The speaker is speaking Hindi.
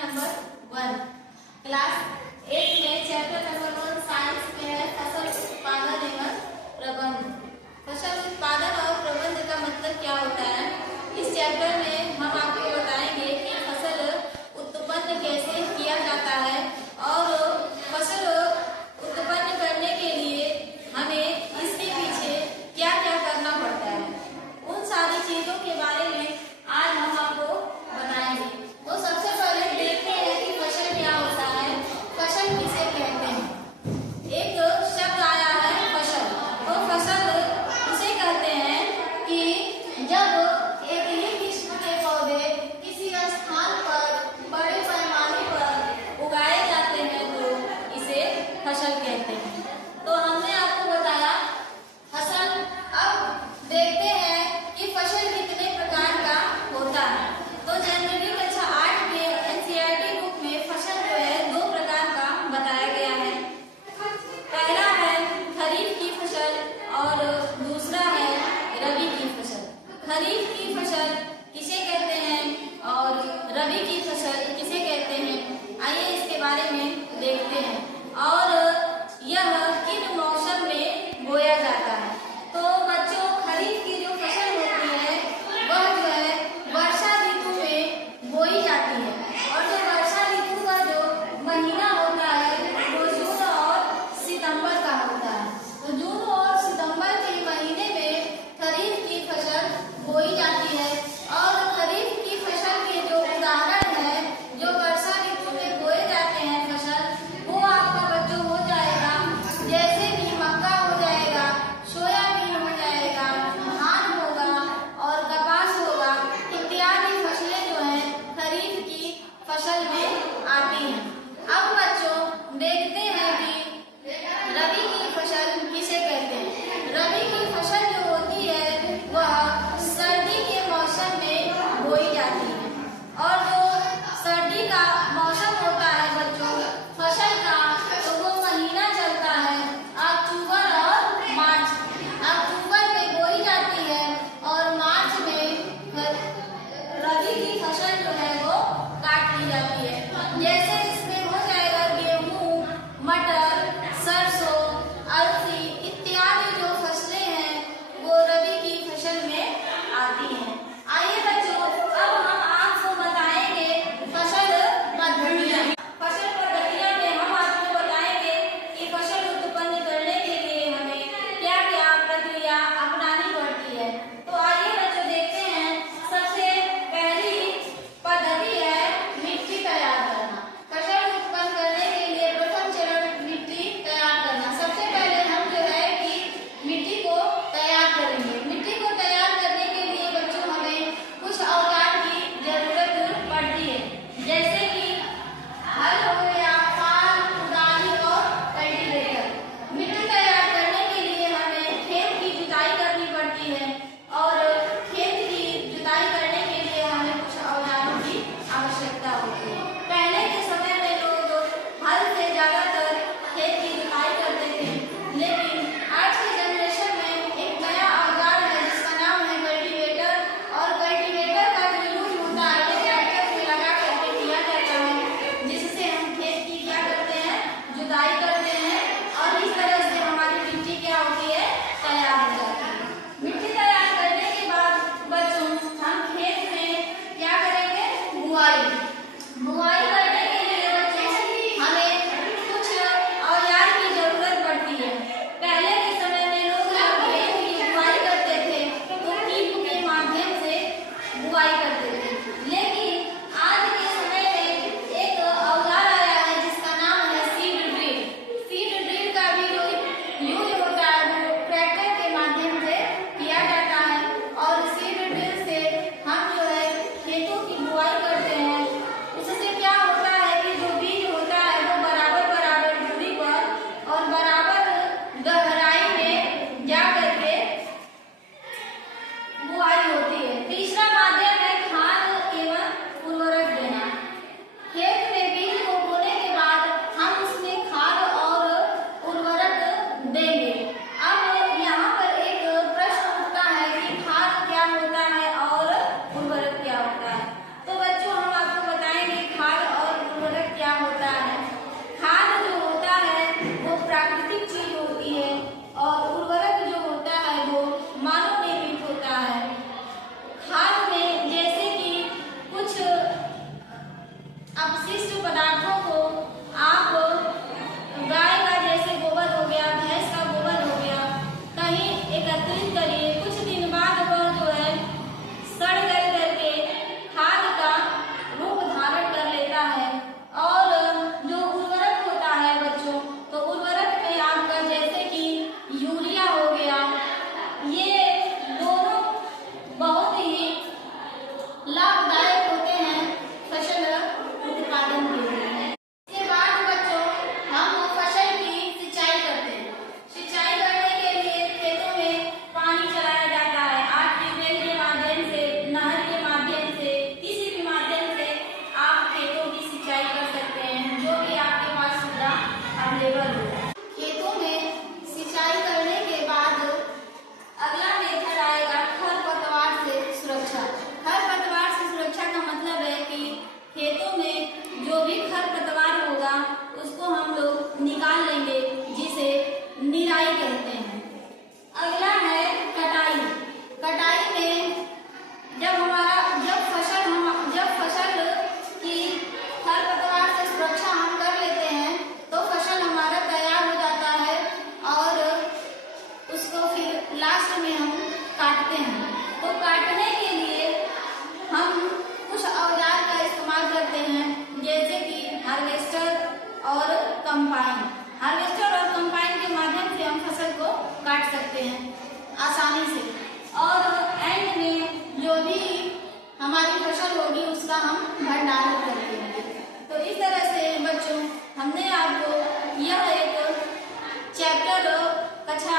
नंबर 1 क्लास 8 में चैप्टर नंबर 1 साइंस में है फसल उत्पादन एवं प्रबंध। फसल उत्पादन और प्रबंध का मतलब क्या होता है? इस चैप्टर में हम आपको बताएंगे कि फसल उत्पन्न कैसे किया जाता है और फसल उत्पन्न करने के लिए हमें इसके पीछे क्या क्या करना पड़ता है। उन सारी चीजों के बारे में आज हम आपको बताएंगे। तो सबसे पहले देखते हैं कि फसल क्या होता है, फसल किसे कहते हैं। एक शब्द आया है फसल। तो फसल उसे कहते हैं कि जब एक ही किस्म के पौधे किसी स्थान पर बड़े पैमाने पर उगाए जाते हैं तो इसे फसल कहते हैं। तो हमने आपको बताया फसल। अब देखते हैं कि फसल कितने प्रकार का होता है। तो जनरली कक्षा 8 के एनसीईआरटी बुक में फसल जो है 2 प्रकार का बताया गया है। पहला है खरीफ की फसल और दूसरा है रबी की फसल। खरीफ की फसल किसे कहते हैं और रबी की फसल किसे कहते हैं, आइए इसके बारे में देखते हैं। और यह किन मौसम में बोया जाता है। तो बच्चों, खरीफ की जो फसल होती है वह जो है वर्षा ऋतु में बोई जाती है और जो वर्षा ऋतु का जो महीना होता है वो जून और सितंबर का होता है। तो जून और सितंबर के महीने में खरीफ की फसल बोई जाती है। और खरीफ की फसल के जो उदाहरण है जो वर्षा ऋतु में बोए जाते हैं फसल, वो आपका बच्चों हो जाएगा जैसे कि मक्का हो जाएगा, सोयाबीन हो जाएगा, धान होगा और कपास होगा। इत्यादि फसलें जो हैं खरीफ की फसल में आती हैं। अब बच्चों देखते हैं कि रबी की फसल किसे कहते हैं। रबी की फसल जो होती है वह सर्दी के मौसम में बोई जाती है। और जो सर्दी का मौसम होता है बच्चों फसल का, तो वो महीना चलता है अक्टूबर और मार्च। अक्टूबर में बोई जाती है और मार्च में रबी की फसल जो है वो काट ली जाती है। जैसे इसमें हो जाएगा गेहूं, मटर, सरसों, अलसी इत्यादि जो फसलें हैं वो रबी की फसल में आती हैं। आइए बच्चों, अब हम आपको बताएंगे फसल पद्धतियां। फसल पद्धतियां में हम आपको बताएंगे कि फसल उत्पन्न करने के लिए हमें क्या क्या प्रक्रिया अपनानी पड़ती है। तो आइए बच्चों देखते हैं। सबसे पहली पद्धति है मिट्टी तैयार करना। फसल उत्पन्न करने के लिए प्रथम चरण मिट्टी तैयार करना। सबसे पहले हम जो है कि मिट्टी को तैयार करेंगे। मिट्टी को तैयार करने के लिए बच्चों हमें कुछ औजार की जरूरत पड़ती है, जैसे कि हल हो गया, फाल, कुदाली और कल्टीवेटर। मिट्टी तैयार करने के लिए हमें खेत की जुताई करनी पड़ती है और खेत की जुताई करने के लिए हमें कुछ औजारों की आवश्यकता होती है। पहले के समय में लोग हल से ज्यादातर खेत की जुताई करते थे, लेकिन आज के जनरेशन में एक नया औजार है जिसका नाम है कल्टीवेटर। और कल्टीवेटर का जो यूज होता है वो ट्रैक्टर में लगा करके किया जाता है, जिससे हम खेत की क्या करते हैं, जुताई करते हैं और इस तरह से हमारी मिट्टी क्या होती है, तैयार हो जाती है। मिट्टी तैयार करने के बाद बच्चों हम खेत में क्या करेंगे, बुआई। बुआई करने के लिए बच्चों हमें कुछ औजार की जरूरत पड़ती है। पहले के समय में लोग जब खेत की बुआई करते थे तो टीप के माध्यम से बुआई करते थे, लेकिन आज के समय में एक औजार आया है जिसका नाम है सीड ड्रिल। सीड ड्रिल का भी जो यूज होता है वो ट्रैक्टर के माध्यम से किया जाता है और सीड ड्रिल से हम जो है खेतों की बुआई करते हैं। उससे क्या होता है कि जो बीज होता है वो बराबर बराबर दूरी पर और बराबर गहराई में जा करके बुआई होती है। तीसरा माध्यम है खाद एवं कंबाइन। हार्वेस्टर और कंबाइन के माध्यम से हम फसल को काट सकते हैं आसानी से, और एंड में जो भी हमारी फसल होगी उसका हम भंडारण करते हैं। तो इस तरह से बच्चों हमने आपको यह एक चैप्टर कक्षा